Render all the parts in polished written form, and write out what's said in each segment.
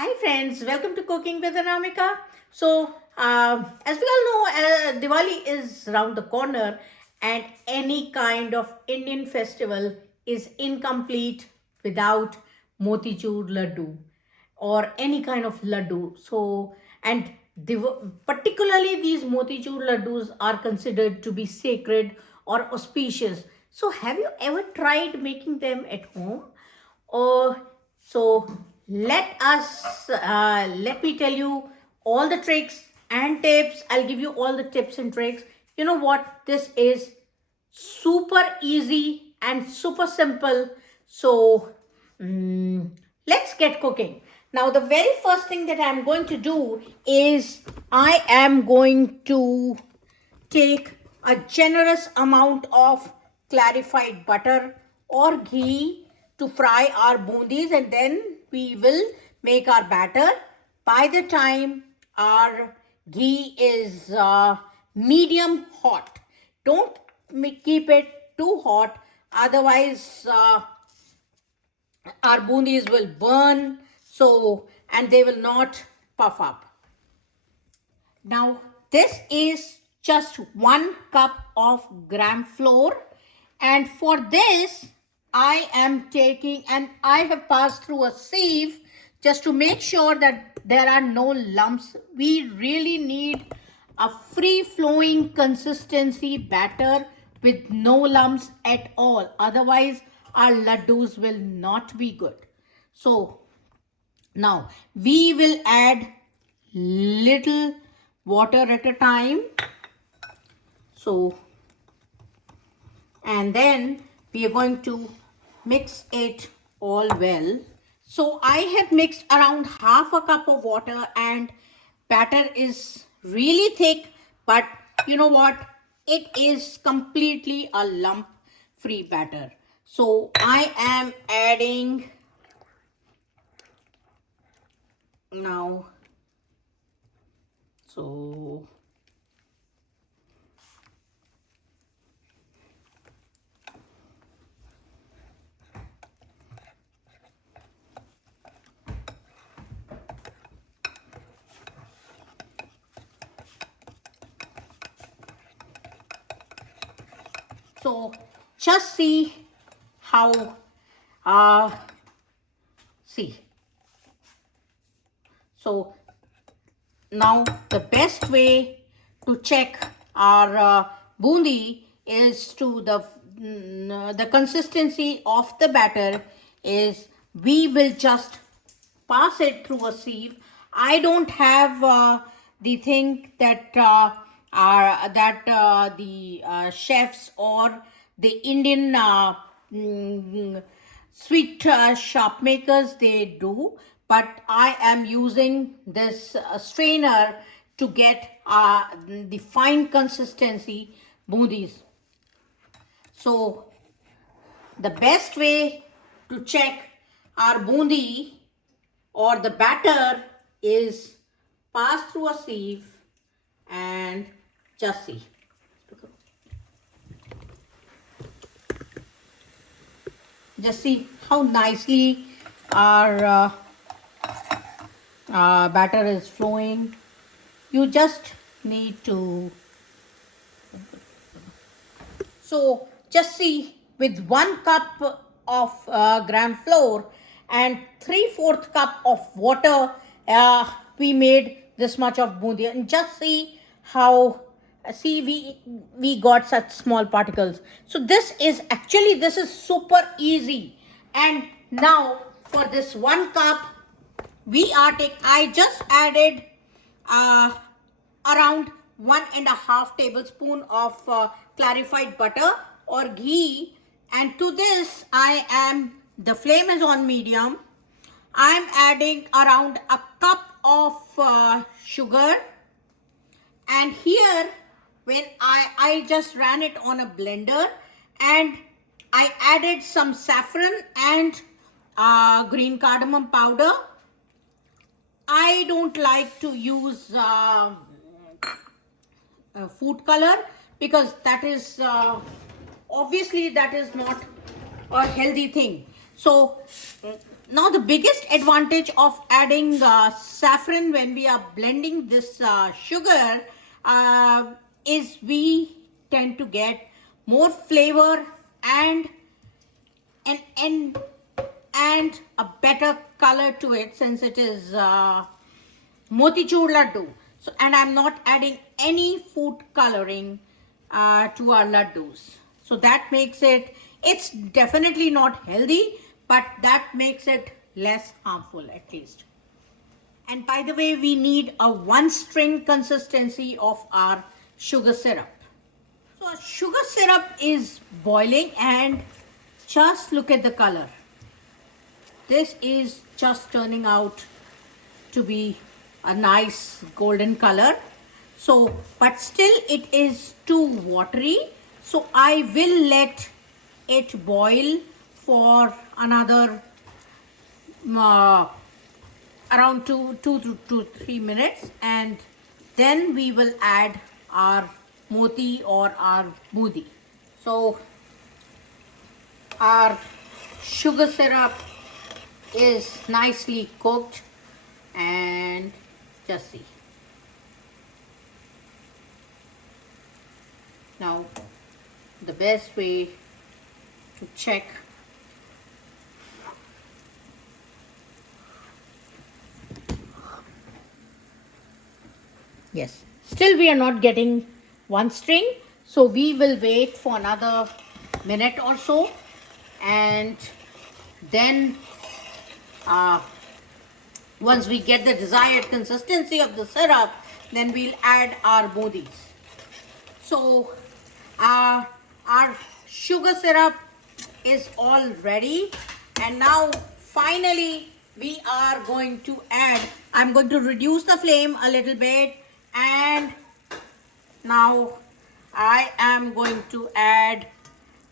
Hi friends, welcome to Cooking with Anamika. As we all know, Diwali is around the corner, and any kind of Indian festival is incomplete without Motichoor Laddu or any kind of laddu. And particularly these Motichoor Laddus are considered to be sacred or auspicious. So, have you ever tried making them at home? Or so let me tell you all the tricks and tips. I'll give you all the tips and tricks. You know what? This is super easy and super simple. So let's get cooking. Now, the very first thing that I'm going to do is I am going to take a generous amount of clarified butter or ghee to fry our bundis, and then we will make our batter. By the time our ghee is medium hot, don't keep it too hot, otherwise our bundis will burn, and they will not puff up. Now, this is just 1 cup of gram flour, and for this I am taking, and I have passed through a sieve just to make sure that there are no lumps. We really need a free flowing consistency batter with no lumps at all, otherwise our laddus will not be good. So now we will add little water at a time. And then we are going to mix it all well. So I have mixed around half a cup of water, and batter is really thick, but you know what? It is completely a lump free batter. So I am adding now. So just see how, see. So now the best way to check our bundi is to the consistency of the batter is we will just pass it through a sieve. I don't have the thing that the chefs or the Indian sweet shop makers they do, but I am using this strainer to get the fine consistency bundis. So the best way to check our bundi or the batter is pass through a sieve and just see. Just see how nicely our batter is flowing. You just need to, so just see, with 1 cup of gram flour and 3/4 cup of water, we made this much of bundi. And just see how, see, we got such small particles. So this is super easy. And now for this 1 cup, I just added around 1.5 tablespoon of clarified butter or ghee, and to this the flame is on medium. I am adding around a cup of sugar, and here when I just ran it on a blender, and I added some saffron and green cardamom powder. I don't like to use food color because that is obviously that is not a healthy thing. So Now the biggest advantage of adding saffron when we are blending this sugar is we tend to get more flavor and and and and a better color to it, since it is Motichoor Laddu. So, and I'm not adding any food coloring to our laddus. So that makes it, it's definitely not healthy, but that makes it less harmful at least. And by the way, we need a one string consistency of our sugar syrup. So our sugar syrup is boiling, and just look at the color. This is just turning out to be a nice golden color. So, but still it is too watery. So I will let it boil for another around 2 to 3 minutes, and then we will add our moti or our budi. So our sugar syrup is nicely cooked, and just see. Now the best way to check yes, still we are not getting one string, so we will wait for another minute or so, and then once we get the desired consistency of the syrup, then we'll add our budis. So our sugar syrup is all ready, and now finally we are going to add, I'm going to reduce the flame a little bit, and now I am going to add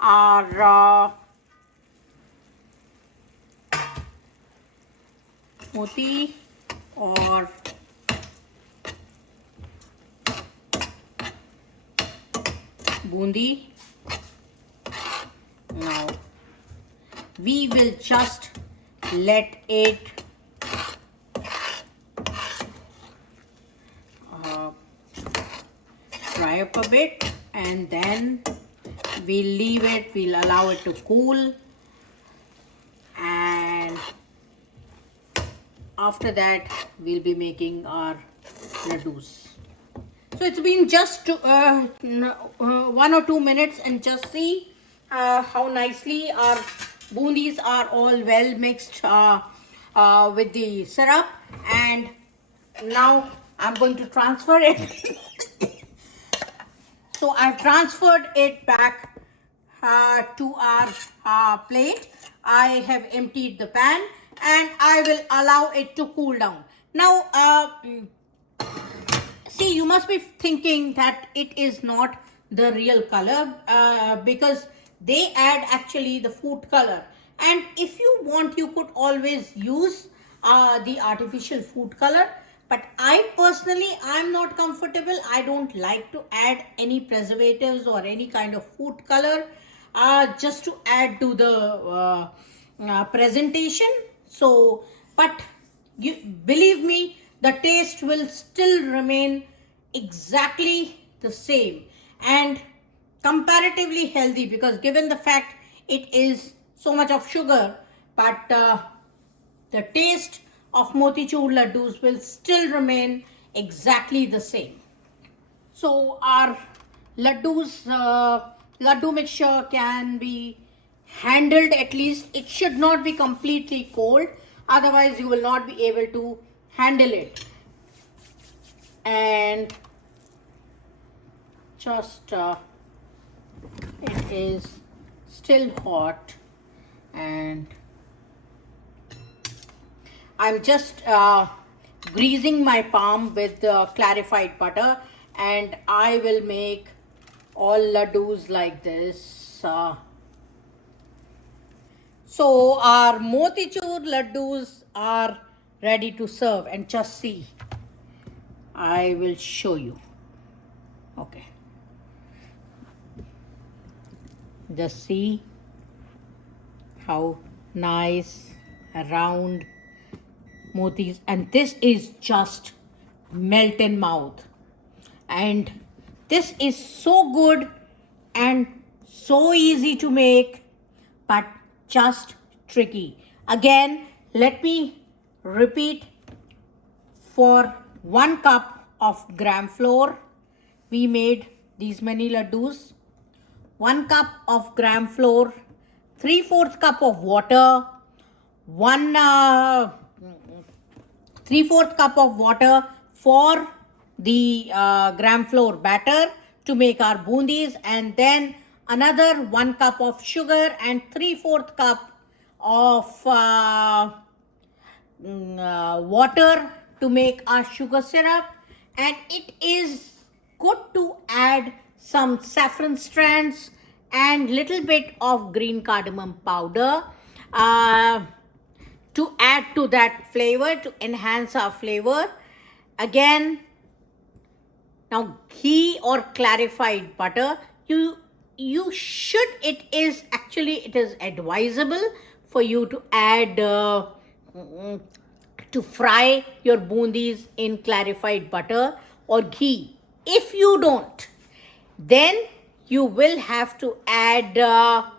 our moti or bundi. Now we will just let it dry up a bit, and then we'll leave it, we'll allow it to cool, and after that we'll be making our laddus. So it's been just 1 or 2 minutes, and just see how nicely our bundis are all well mixed with the syrup. And now I'm going to transfer it. So I've transferred it back to our plate. I have emptied the pan, and I will allow it to cool down. Now, see, you must be thinking that it is not the real color because they add actually the food color. And if you want, you could always use the artificial food color. But I personally, I'm not comfortable. I don't like to add any preservatives or any kind of food color just to add to the presentation. So, but you believe me, the taste will still remain exactly the same and comparatively healthy, because given the fact it is so much of sugar, but the taste of motichur laddus will still remain exactly the same. So our laddu mixture can be handled, at least it should not be completely cold, otherwise you will not be able to handle it. And just it is still hot, and I'm just greasing my palm with clarified butter, and I will make all laddus like this. So our motichur laddus are ready to serve, and just see, I will show you. Okay, just see how nice around motis, and this is just melt in mouth. And this is so good and so easy to make, but just tricky. Again, let me repeat. For 1 cup of gram flour, we made these many laddus. 1 cup of gram flour, 3/4 cup of water, 3/4 cup of water for the gram flour batter to make our bundis, and then another 1 cup of sugar and 3/4 cup of water to make our sugar syrup. And it is good to add some saffron strands and little bit of green cardamom powder to add to that flavor, to enhance our flavor. Again, now ghee or clarified butter, you should, it is advisable for you to add to fry your bundis in clarified butter or ghee. If you don't, then you will have to add a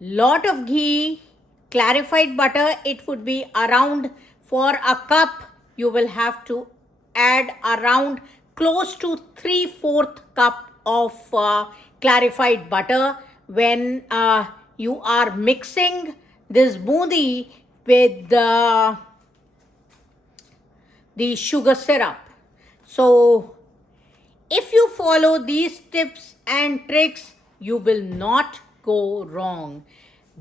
lot of ghee. Clarified butter, it would be around, for a cup you will have to add around close to 3/4 cup of clarified butter when you are mixing this bundi with the sugar syrup. So if you follow these tips and tricks, you will not go wrong.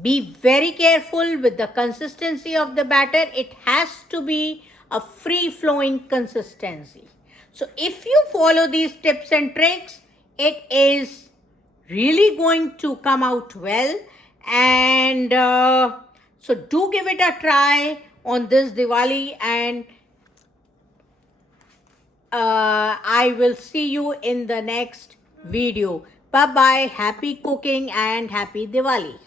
Be very careful with the consistency of the batter. It has to be a free-flowing consistency. So if you follow these tips and tricks, it is really going to come out well. And so do give it a try on this Diwali, and I will see you in the next video. Bye bye. Happy cooking and happy Diwali.